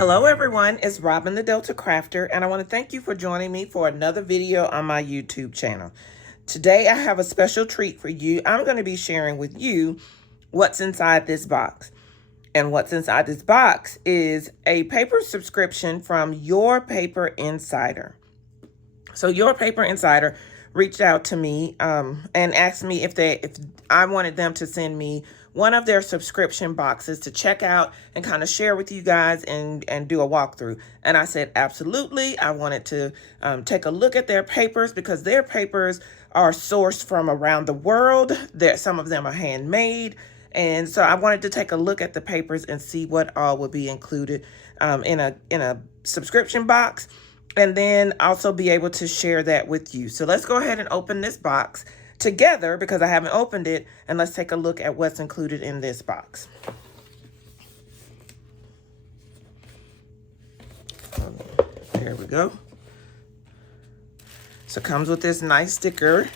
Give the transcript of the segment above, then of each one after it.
Hello everyone, it's Robin the Delta Crafter, and I want to thank you for joining me for another video on my YouTube channel. Today I have a special treat for you. I'm going to be sharing with you what's inside this box. And what's inside this box is a paper subscription from Your Paper Insider. So Your Paper Insider reached out to me and asked me if I wanted them to send me one of their subscription boxes to check out and kind of share with you guys and do a walkthrough. And I said, absolutely. I wanted to take a look at their papers because their papers are sourced from around the world. Some of them are handmade. And so I wanted to take a look at the papers and see what all would be included in a subscription box, and then also be able to share that with you. So let's go ahead and open this box together because I haven't opened it, and let's take a look at what's included in this box. There we go. So it comes with this nice sticker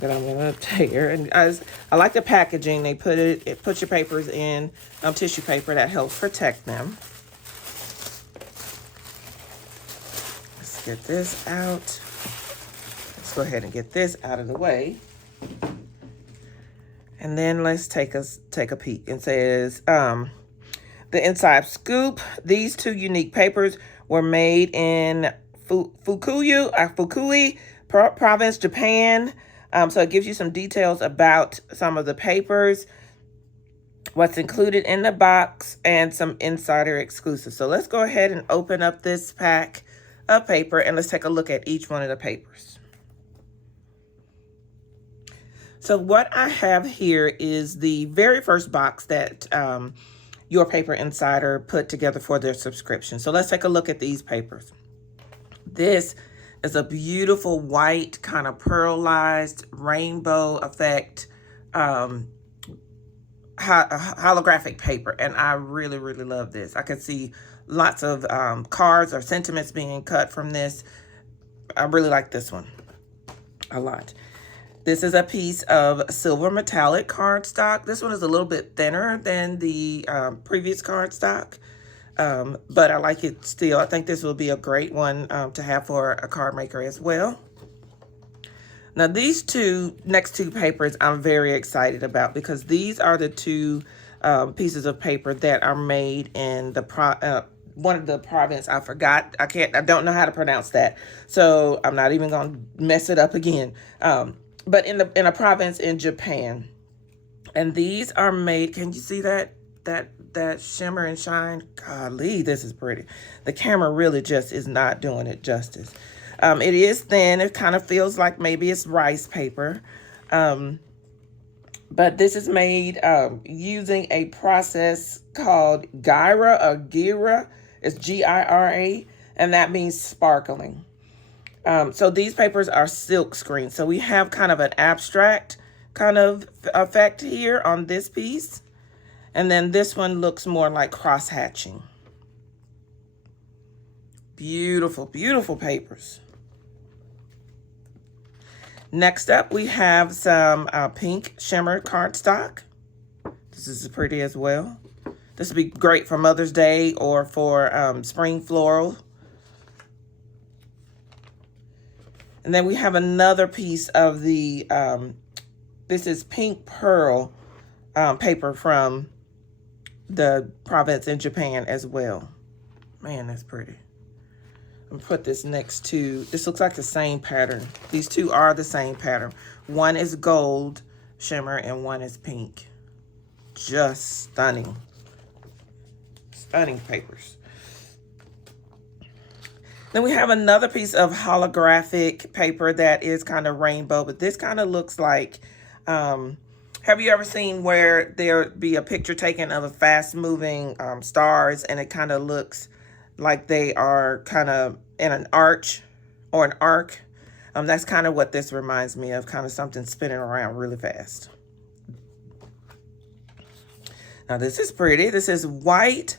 that I'm gonna tear, and I like the packaging. They put your papers in tissue paper that helps protect them. Let's get this out. Let's go ahead and get this out of the way, and then let's take a peek. It says the inside scoop: these two unique papers were made in Fukui province, Japan. So it gives you some details about some of the papers, what's included in the box, and some insider exclusives. So let's go ahead and open up this pack of paper and let's take a look at each one of the papers. So what I have here is the very first box that Your Paper Insider put together for their subscription. So let's take a look at these papers. This is a beautiful white, kind of pearlized rainbow effect holographic paper, and I really love this. I could see lots of cards or sentiments being cut from this. I really like this one a lot. This is a piece of silver metallic cardstock. This one is a little bit thinner than the previous cardstock. But I like it still. I think this will be a great one to have for a card maker as well. Now these next two papers I'm very excited about because these are the two pieces of paper that are made in the one of the province. I forgot. I don't know how to pronounce that. So I'm not even going to mess it up again. But in a province in Japan. And these are made, can you see that shimmer and shine? Golly, this is pretty. The camera really just is not doing it justice. It is thin. It kind of feels like maybe it's rice paper. But this is made using a process called Gira. It's G-I-R-A, and that means sparkling. So these papers are silk screen. So we have kind of an abstract kind of effect here on this piece. And then this one looks more like cross-hatching. Beautiful, beautiful papers. Next up, we have some pink shimmer cardstock. This is pretty as well. This would be great for Mother's Day or for spring floral. And then we have another piece of the, this is pink pearl paper from the province in Japan as well. Man, that's pretty. I'm gonna put this next to, this looks like the same pattern. These two are the same pattern. One is gold shimmer and one is pink. Just stunning. Stunning papers. Then we have another piece of holographic paper that is kind of rainbow, but this kind of looks like, have you ever seen where there be a picture taken of a fast moving stars and it kind of looks like they are kind of in an arch or an arc? That's kind of what this reminds me of, kind of something spinning around really fast. Now this is pretty. This is white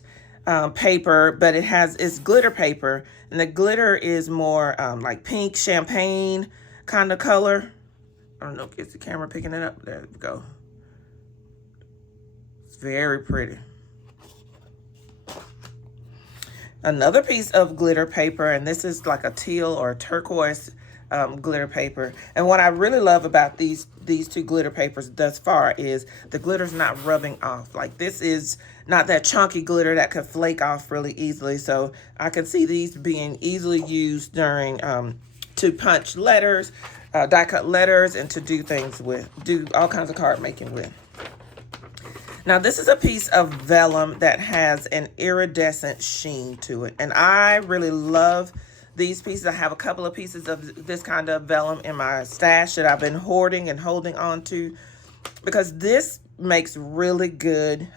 paper, but it's glitter paper, and the glitter is more like pink champagne kind of color. I don't know, is the camera picking it up? There we go. It's very pretty. Another piece of glitter paper, and this is like a teal or a turquoise glitter paper. And what I really love about these two glitter papers thus far is the glitter's not rubbing off. Like, this is not that chunky glitter that could flake off really easily. So I can see these being easily used during to punch letters, die cut letters, and to do things with, do all kinds of card making with. Now, this is a piece of vellum that has an iridescent sheen to it. And I really love these pieces. I have a couple of pieces of this kind of vellum in my stash that I've been hoarding and holding on to, because this makes really good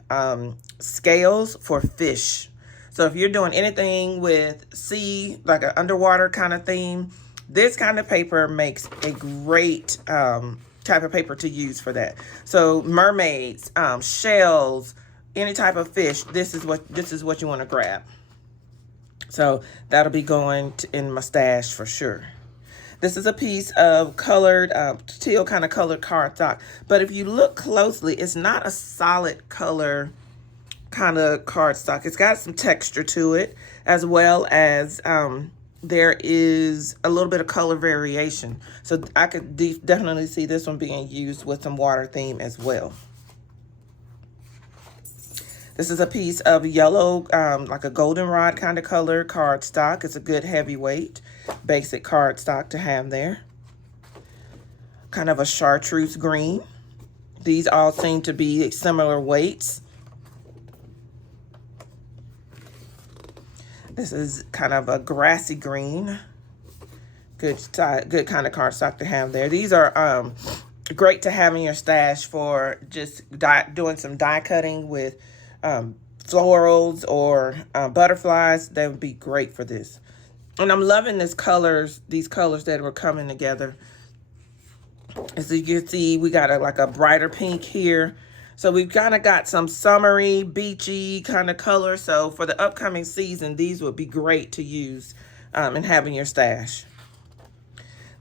scales for fish. So if you're doing anything with sea, like an underwater kind of theme, this kind of paper makes a great type of paper to use for that. So mermaids, shells, any type of fish, this is what you want to grab. So that'll be going in my stash for sure. This is a piece of colored, teal kind of colored cardstock. But if you look closely, it's not a solid color kind of cardstock. It's got some texture to it, as well as there is a little bit of color variation. So I could definitely see this one being used with some water theme as well. This is a piece of yellow, like a goldenrod kind of color cardstock. It's a good heavyweight, basic cardstock to have there. Kind of a chartreuse green. These all seem to be similar weights. This is kind of a grassy green. Good kind of cardstock to have there. These are great to have in your stash for just doing some die cutting with florals or butterflies. That would be great for this. And I'm loving these colors that were coming together. As you can see, we got like a brighter pink here. So we've kind of got some summery, beachy kind of color. So for the upcoming season, these would be great to use and have in your stash.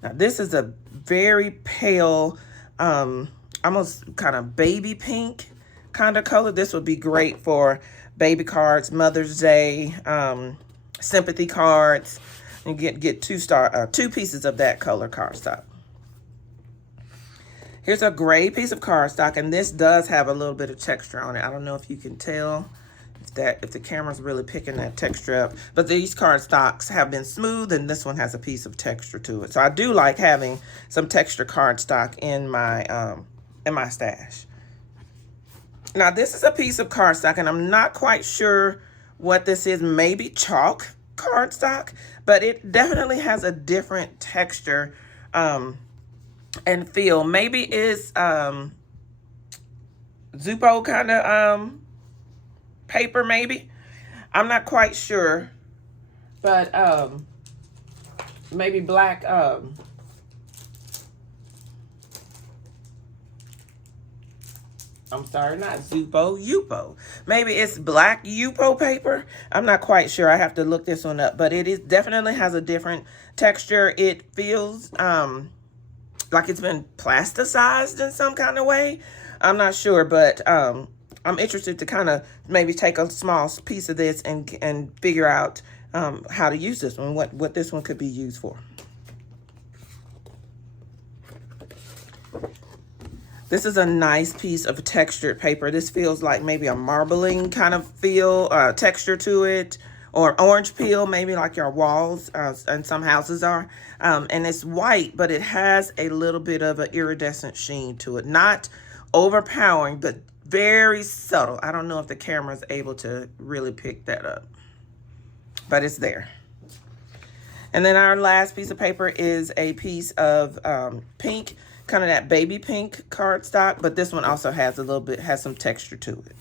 Now, this is a very pale, almost kind of baby pink kind of color. This would be great for baby cards, Mother's Day, sympathy cards. And get two pieces of that color cardstock. Here's a gray piece of cardstock, and this does have a little bit of texture on it. I don't know if you can tell if the camera's really picking that texture up, but these cardstocks have been smooth, and this one has a piece of texture to it. So I do like having some texture cardstock in my stash. Now, this is a piece of cardstock, and I'm not quite sure what this is. Maybe chalk cardstock, but it definitely has a different texture and feel. Maybe it's Zuppo kind of paper, maybe. I'm not quite sure, but maybe black I'm sorry, not Zuppo, Yupo. Maybe it's black Yupo paper. I'm not quite sure. I have to look this one up, but it definitely has a different texture. It feels like it's been plasticized in some kind of way. I'm not sure, but I'm interested to kind of maybe take a small piece of this and figure out how to use this one, what this one could be used for. This is a nice piece of textured paper. This feels like maybe a marbling kind of feel, texture to it, or orange peel, maybe like your walls and some houses are. And it's white, but it has a little bit of an iridescent sheen to it. Not overpowering, but very subtle. I don't know if the camera is able to really pick that up, but it's there. And then our last piece of paper is a piece of pink, kind of that baby pink cardstock, but this one also has has some texture to it.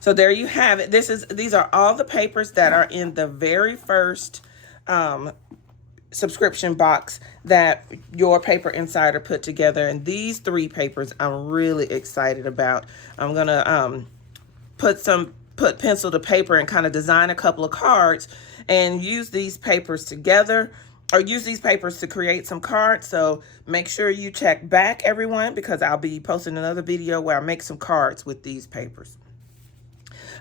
So there you have it. These are all the papers that are in the very first subscription box that your Paper Insider put together. And these 3 papers I'm really excited about. I'm gonna put pencil to paper and kind of design a couple of cards and use these papers together, or use these papers to create some cards. So make sure you check back, everyone, because I'll be posting another video where I make some cards with these papers.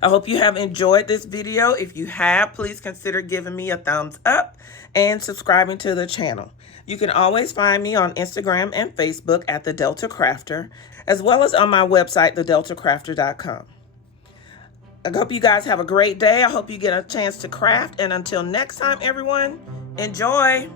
I hope you have enjoyed this video. If you have, please consider giving me a thumbs up and subscribing to the channel. You can always find me on Instagram and Facebook at The Delta Crafter, as well as on my website, thedeltacrafter.com. I hope you guys have a great day. I hope you get a chance to craft. And until next time, everyone, enjoy.